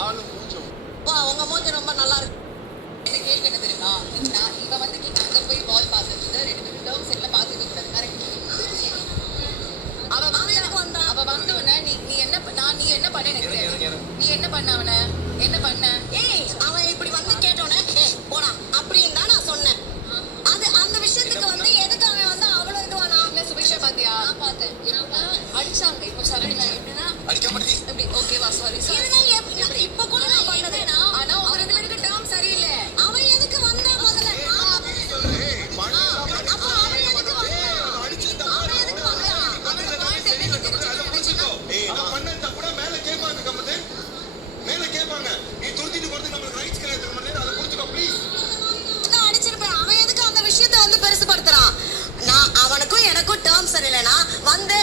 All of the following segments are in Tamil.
ஆளு மூஞ்சம். வா மூஞ்சி ரொம்ப நல்லா இருக்கு. எனக்கு கேள்வி என்ன தெரியுமா? நான் இவ வந்து நீங்க அங்க போய் பால் பாத்துட்டு ரெண்டு பேரும் செட்ல பாத்துக்க கூடாது கரெக்ட் அவ மாமியாருக்கு வந்தா அவ வந்த. உடனே நீ நீ என்ன நான் நீ என்ன பண்ண நீ என்ன பண்ண அவன? என்ன பண்ண? ஏய் அவன் இப்படி ஆப்ஷன் இல்லைன்னா வந்து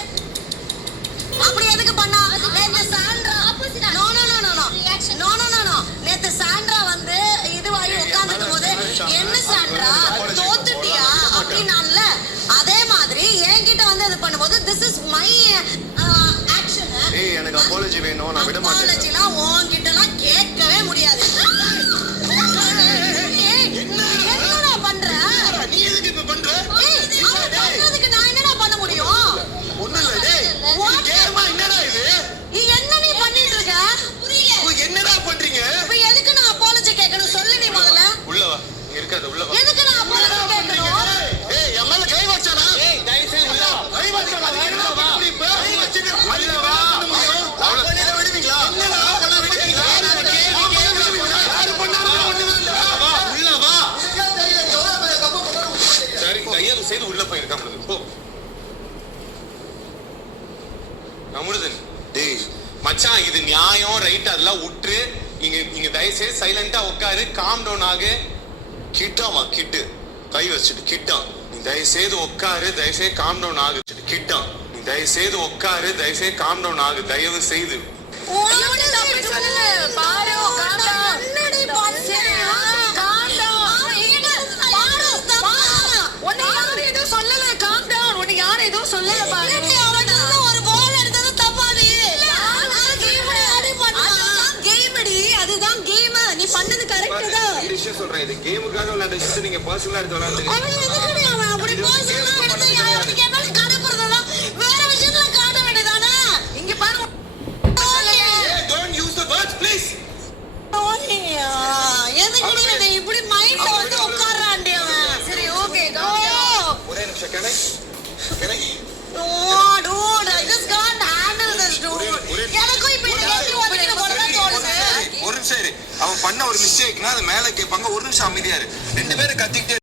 தயவு செய்து உள்ள போயிருக்கான் அமிர்தன் போ. டேய் மச்சான் இது நியாயம் ரைட் அதெல்லாம் விட்டு இங்க இங்க தயவு சைலண்டா உட்காரு. காம் டவுன் ஆகு. கிட்டாமா கிட்டு. கை வச்சுட்டு கிட்டா. நீ தயவு செய்து உட்காரு. தயவுசெய்து காம் டவுன் ஆகு. கிட்டா. நீ தயவு செய்து உட்காரு. தயவு காம் டவுன் ஆகு. தயவு செய்து பாரு உட்காந்தா விஷயம் சொல்றேன். இது கேமுக்காக விளையாண்ட விஷயத்தை நீங்க பர்சனலா எடுத்து விளையாண்டு இப்படி மைண்ட்ல வந்து உட்கார்றாண்டி சரி ஓகே பண்ண ஒரு மிஸ்டேக்னா அது மேலே கேட்பாங்க ஒரு நிமிஷம் அமைதியாரு ரெண்டு பேரும் கத்திக்கிட்டே